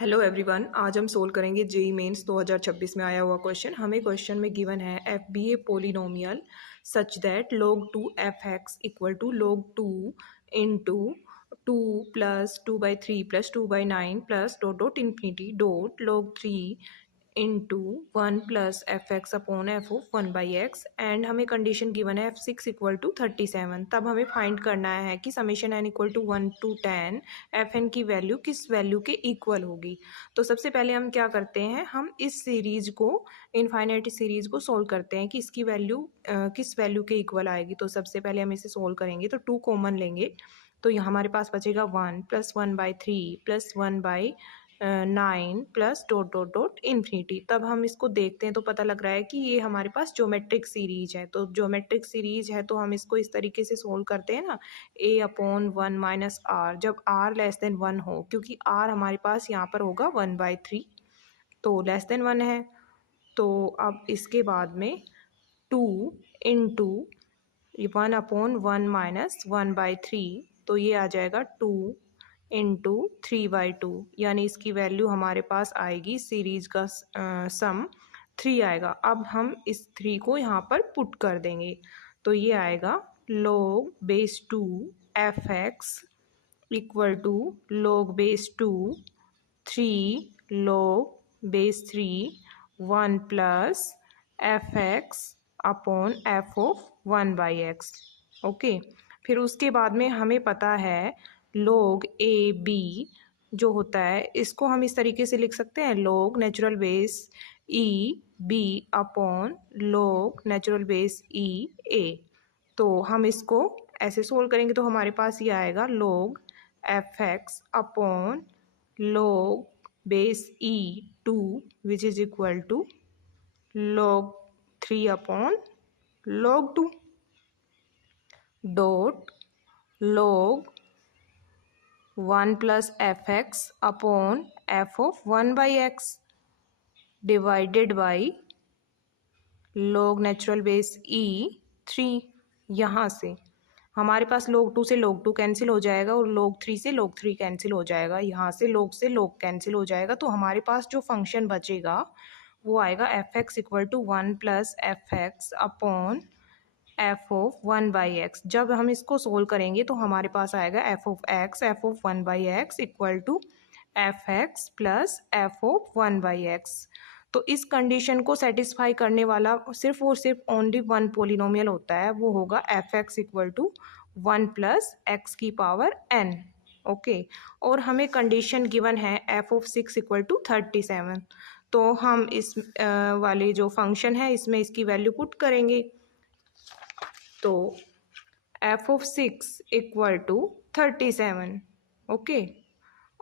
Hello everyone, आज हम solve करेंगे जेई मेंस 2026 में आया हुआ क्वेश्चन। हमें क्वेश्चन में गिवन है f be a polynomial such that log 2 f x equal to log 2 into 2 plus 2/3 plus 2/9 plus dot dot infinity dot log 3 into 1 plus f x upon f of 1/x and हमें condition given है f6 equal to 37। तब हमें find करना है कि summation n equal to 1 to 10 f n की value किस value के इक्वल होगी। तो सबसे पहले हम क्या करते हैं, हम इस सीरीज को इनफाइनाइट सीरीज को सोल्व करते हैं कि इसकी वैल्यू किस वैल्यू के इक्वल आएगी। तो सबसे पहले हम इसे सोल्व करेंगे तो 2 कॉमन लेंगे तो यहाँ हमारे पास बचेगा 1 plus 1/3 plus 1/9 plus dot dot dot infinity. तब हम इसको देखते हैं तो पता लग रहा है कि ये हमारे पास ज्योमेट्रिक सीरीज है। तो ज्योमेट्रिक सीरीज है तो हम इसको इस तरीके से सोल्व करते हैं ना, a अपॉन 1 माइनस आर, जब r लेस देन 1 हो, क्योंकि r हमारे पास यहाँ पर होगा 1/3 तो लेस देन 1 है। तो अब इसके बाद में 2 इंटू 1 अपॉन 1 माइनस 1/3 तो ये आ जाएगा 2 इंटू 3/2, यानी इसकी वैल्यू हमारे पास आएगी, सीरीज का सम 3 आएगा। अब हम इस 3 को यहाँ पर पुट कर देंगे तो ये आएगा log base 2 f x equal to log base 2 3 log base 3 1 plus f x upon f of 1/x। Okay, फिर उसके बाद में हमें पता है log ए बी जो होता है, इसको हम इस तरीके से लिख सकते हैं log natural base e b upon log natural base e a. तो हम इसको ऐसे सोल्व करेंगे तो हमारे पास ये आएगा log f x upon log base e 2 which is equal to log 3 अपॉन log 2 dot log 1 plus f x upon f of 1/x divided by log natural base e 3। यहाँ से हमारे पास log 2 से log 2 कैंसिल हो जाएगा और log 3 से log 3 cancel हो जाएगा, यहाँ से log कैंसिल हो जाएगा। तो हमारे पास जो फंक्शन बचेगा वो आएगा f x equal to 1 plus f x upon f of 1/x। जब हम इसको सोल्व करेंगे तो हमारे पास आएगा f of 1/x equal to f x plus f of 1/x। तो इस कंडीशन को सेटिस्फाई करने वाला सिर्फ और सिर्फ ओनली वन पोलिनोमियल होता है, वो होगा f x equal to 1 plus x की पावर n। ओके, और हमें कंडीशन गिवन है एफ ऑफ 6 इक्वल टू 37। तो हम इस वाले जो फंक्शन है इसमें इसकी वैल्यू पुट करेंगे तो f of 6 equal to 37। Okay,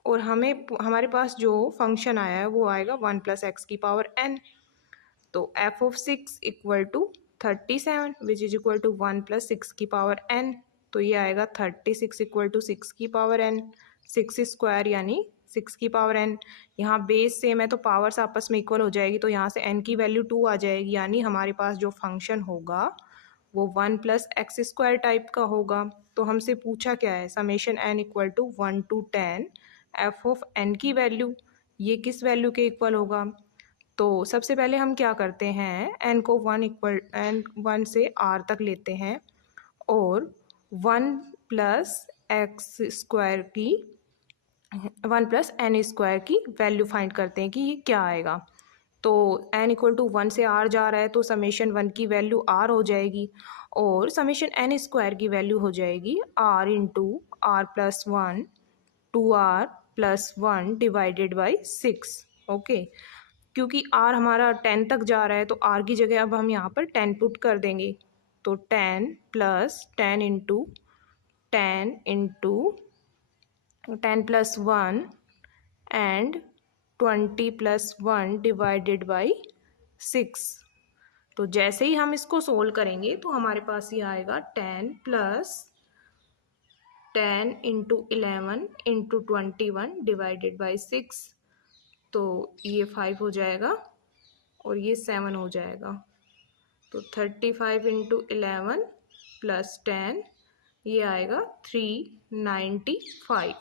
और हमारे पास जो फंक्शन आया है वो आएगा 1 प्लस एक्स की पावर n। तो f of 6 equal to 37 which is equal to 1 plus 6 की पावर n। तो ये आएगा 36 इक्वल टू 6 की पावर n, 6 स्क्वायर यानी 6 की पावर n। यहाँ बेस सेम है तो पावर्स आपस में इक्वल हो जाएगी, तो यहाँ से n की वैल्यू 2 आ जाएगी, यानी हमारे पास जो फंक्शन होगा वो 1 प्लस एक्स स्क्वायर टाइप का होगा। तो हमसे पूछा क्या है, summation n equal to 1 to 10 f of n की वैल्यू ये किस वैल्यू के इक्वल होगा। तो सबसे पहले हम क्या करते हैं, n को 1 से r तक लेते हैं और 1 प्लस एक्स स्क्वायर की 1 प्लस एन स्क्वायर की वैल्यू फाइंड करते हैं कि ये क्या आएगा। तो n इक्वल टू 1 से r जा रहा है तो समेशन 1 की वैल्यू r हो जाएगी और समेशन n स्क्वायर की वैल्यू हो जाएगी r into r plus 1 2r plus 1 divided by 6। Okay, क्योंकि r हमारा 10 तक जा रहा है तो r की जगह अब हम यहाँ पर 10 पुट कर देंगे तो 10 plus 10 into 10 plus 1 and 20 plus 1 divided by 6। तो जैसे ही हम इसको सोल्व करेंगे तो हमारे पास ये आएगा 10 plus 10 into 11 into 21 divided by 6। तो ये 5 हो जाएगा और ये 7 हो जाएगा। तो 35 इंटू 11 प्लस 10 ये आएगा 395।